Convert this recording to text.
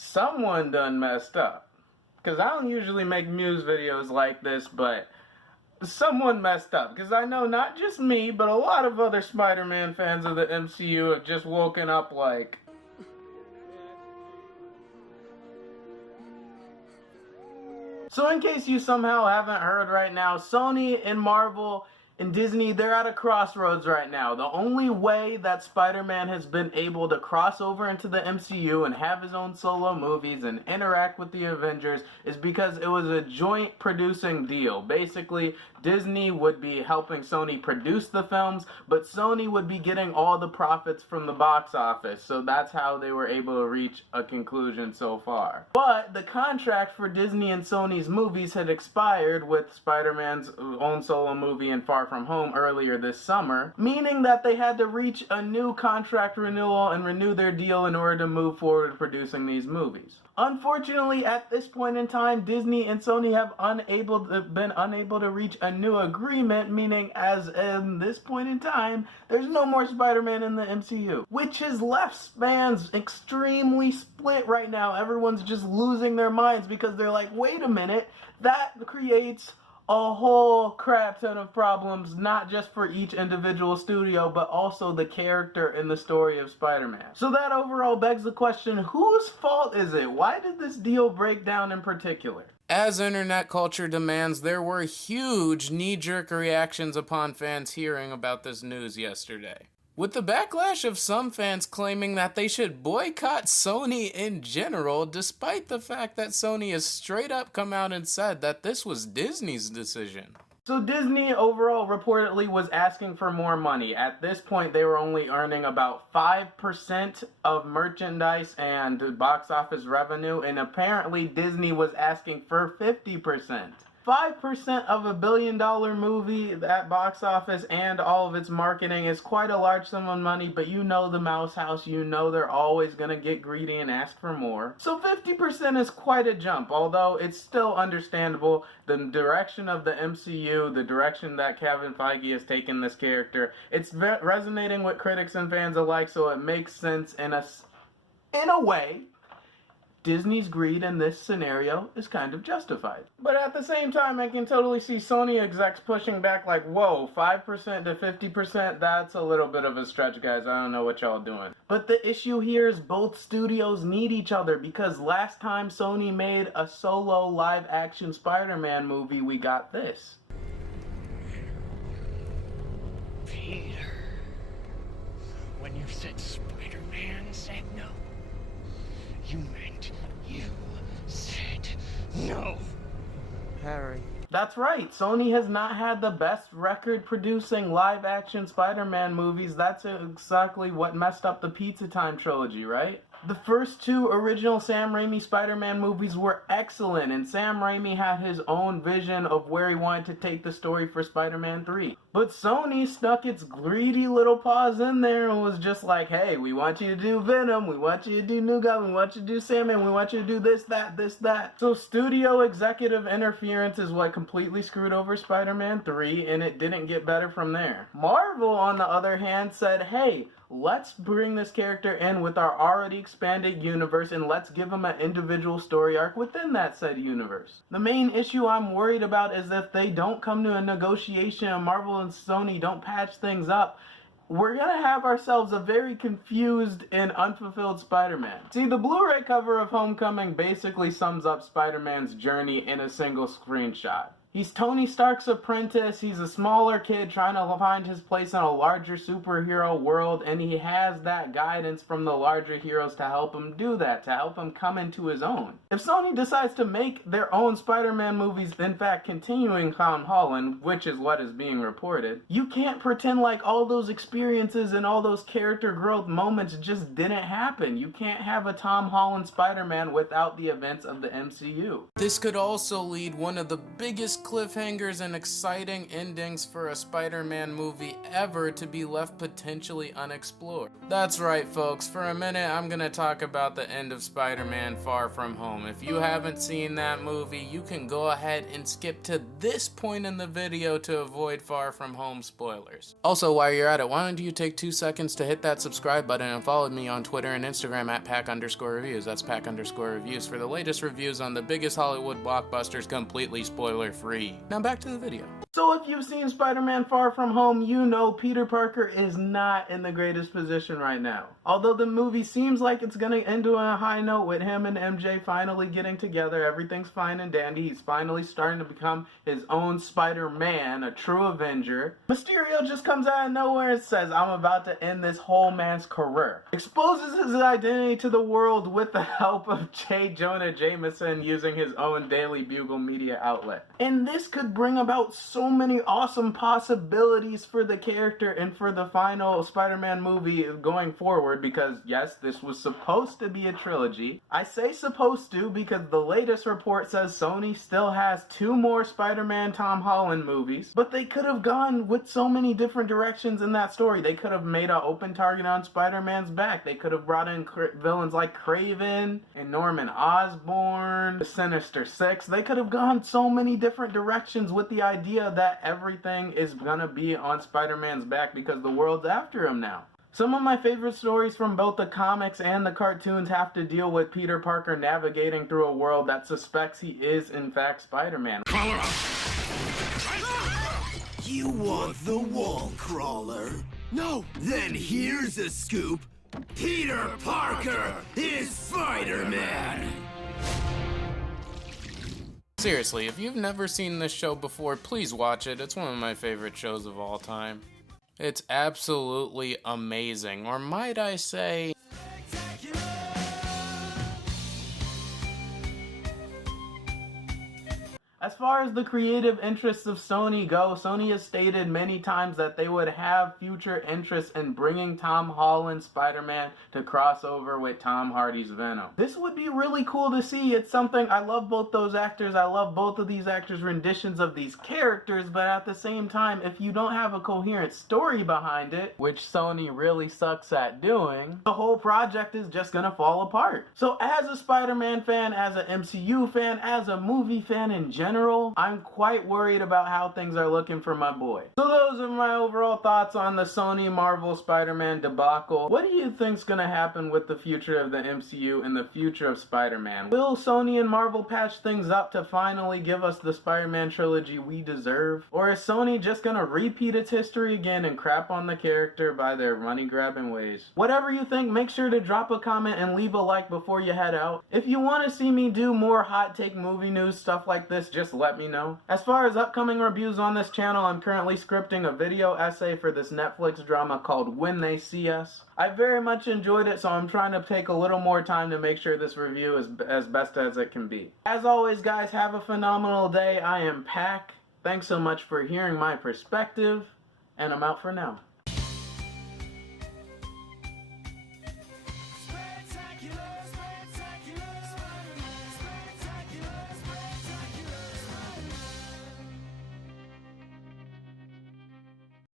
someone done messed up. Because I don't usually make news videos like this, but someone messed up. Because I know not just me, but a lot of other Spider-Man fans of the MCU have just woken up like, so in case you somehow haven't heard right now, Sony and Marvel and Disney, they're at a crossroads right now. The only way that Spider-Man has been able to cross over into the MCU and have his own solo movies and interact with the Avengers is because it was a joint producing deal. Basically, Disney would be helping Sony produce the films, but Sony would be getting all the profits from the box office. So that's how they were able to reach a conclusion so far. But the contract for Disney and Sony's movies had expired with Spider-Man's own solo movie and Far From Home earlier this summer, meaning that they had to reach a new contract renewal and renew their deal in order to move forward producing these movies. Unfortunately, at this point in time, Disney and Sony have been unable to reach a new agreement, meaning as in this point in time, there's no more Spider-Man in the MCU, which has left fans extremely split right now. Everyone's just losing their minds because they're like, wait a minute, that creates a whole crap ton of problems, not just for each individual studio, but also the character and the story of Spider-Man. So that overall begs the question, whose fault is it? Why did this deal break down in particular? As internet culture demands, there were huge knee-jerk reactions upon fans hearing about this news yesterday, with the backlash of some fans claiming that they should boycott Sony in general, despite the fact that Sony has straight up come out and said that this was Disney's decision. So Disney overall reportedly was asking for more money. At this point, they were only earning about 5% of merchandise and box office revenue, and apparently Disney was asking for 50%. 5% of $1 billion movie at box office and all of its marketing is quite a large sum of money, but you know the Mouse House, you know they're always gonna get greedy and ask for more. So 50% is quite a jump, although it's still understandable. The direction of the MCU, the direction that Kevin Feige has taken this character, it's resonating with critics and fans alike, so it makes sense in a way. Disney's greed in this scenario is kind of justified. But at the same time, I can totally see Sony execs pushing back like, whoa, 5% to 50%, that's a little bit of a stretch, guys. I don't know what y'all doing. But the issue here is both studios need each other, because last time Sony made a solo live-action Spider-Man movie, we got this. Peter, when you said Spider-Man said no, you meant you said no. Harry. That's right, Sony has not had the best record producing live-action Spider-Man movies. That's exactly what messed up the Pizza Time trilogy, right? The first two original Sam Raimi Spider-Man movies were excellent, and Sam Raimi had his own vision of where he wanted to take the story for Spider-Man 3. But Sony stuck its greedy little paws in there and was just like, hey, we want you to do Venom, we want you to do New Guy, we want you to do Sandman, we want you to do this, that. So studio executive interference is what completely screwed over Spider-Man 3, and it didn't get better from there. Marvel, on the other hand, said, hey, let's bring this character in with our already expanded universe and let's give him an individual story arc within that said universe. The main issue I'm worried about is if they don't come to a negotiation and Marvel and Sony don't patch things up, we're gonna have ourselves a very confused and unfulfilled Spider-Man. See, the Blu-ray cover of Homecoming basically sums up Spider-Man's journey in a single screenshot. He's Tony Stark's apprentice, he's a smaller kid trying to find his place in a larger superhero world, and he has that guidance from the larger heroes to help him do that, to help him come into his own. If Sony decides to make their own Spider-Man movies, in fact continuing Tom Holland, which is what is being reported, you can't pretend like all those experiences and all those character growth moments just didn't happen. You can't have a Tom Holland Spider-Man without the events of the MCU. This could also lead one of the biggest best cliffhangers and exciting endings for a Spider-Man movie ever to be left potentially unexplored. That's right, folks. For a minute, I'm gonna talk about the end of Spider-Man Far From Home. If you haven't seen that movie, you can go ahead and skip to this point in the video to avoid Far From Home spoilers. Also, while you're at it, why don't you take 2 seconds to hit that subscribe button and follow me on Twitter and Instagram at pack_reviews. That's pack_reviews for the latest reviews on the biggest Hollywood blockbusters completely spoiler free. Now back to the video. So if you've seen Spider-Man Far From Home, you know Peter Parker is not in the greatest position right now. Although the movie seems like it's gonna end on a high note with him and MJ finally getting together, everything's fine and dandy, he's finally starting to become his own Spider-Man, a true Avenger. Mysterio just comes out of nowhere and says, I'm about to end this whole man's career. Exposes his identity to the world with the help of J. Jonah Jameson using his own Daily Bugle media outlet. And this could bring about so many awesome possibilities for the character and for the final Spider-Man movie going forward, because yes, this was supposed to be a trilogy. I say supposed to because the latest report says Sony still has 2 more Spider-Man Tom Holland movies, but they could have gone with so many different directions in that story. They could have made an open target on Spider-Man's back. They could have brought in villains like Kraven and Norman Osborn, the Sinister Six. They could have gone so many different directions with the idea that everything is gonna be on Spider-Man's back because the world's after him now. Some of my favorite stories from both the comics and the cartoons have to deal with Peter Parker navigating through a world that suspects he is in fact Spider-Man. You want the wall crawler? No! Then here's a scoop. Peter Parker is Spider-Man! Seriously, if you've never seen this show before, please watch it. It's one of my favorite shows of all time. It's absolutely amazing, or might I say... As far as the creative interests of Sony go, Sony has stated many times that they would have future interest in bringing Tom Holland's Spider-Man to cross over with Tom Hardy's Venom. This would be really cool to see. It's something, I love both those actors. I love both of these actors' renditions of these characters, but at the same time, if you don't have a coherent story behind it, which Sony really sucks at doing, the whole project is just gonna fall apart. So as a Spider-Man fan, as an MCU fan, as a movie fan in general, I'm quite worried about how things are looking for my boy. So those are my overall thoughts on the Sony Marvel Spider-Man debacle. What do you think's gonna happen with the future of the MCU and the future of Spider-Man? Will Sony and Marvel patch things up to finally give us the Spider-Man trilogy we deserve? Or is Sony just gonna repeat its history again and crap on the character by their money-grabbing ways? Whatever you think, make sure to drop a comment and leave a like before you head out. If you want to see me do more hot take movie news stuff like this, just let me know. As far as upcoming reviews on this channel, I'm currently scripting a video essay for this Netflix drama called When They See Us. I very much enjoyed it, so I'm trying to take a little more time to make sure this review is as best as it can be. As always, guys, have a phenomenal day. I am Pac. Thanks so much for hearing my perspective, and I'm out for now.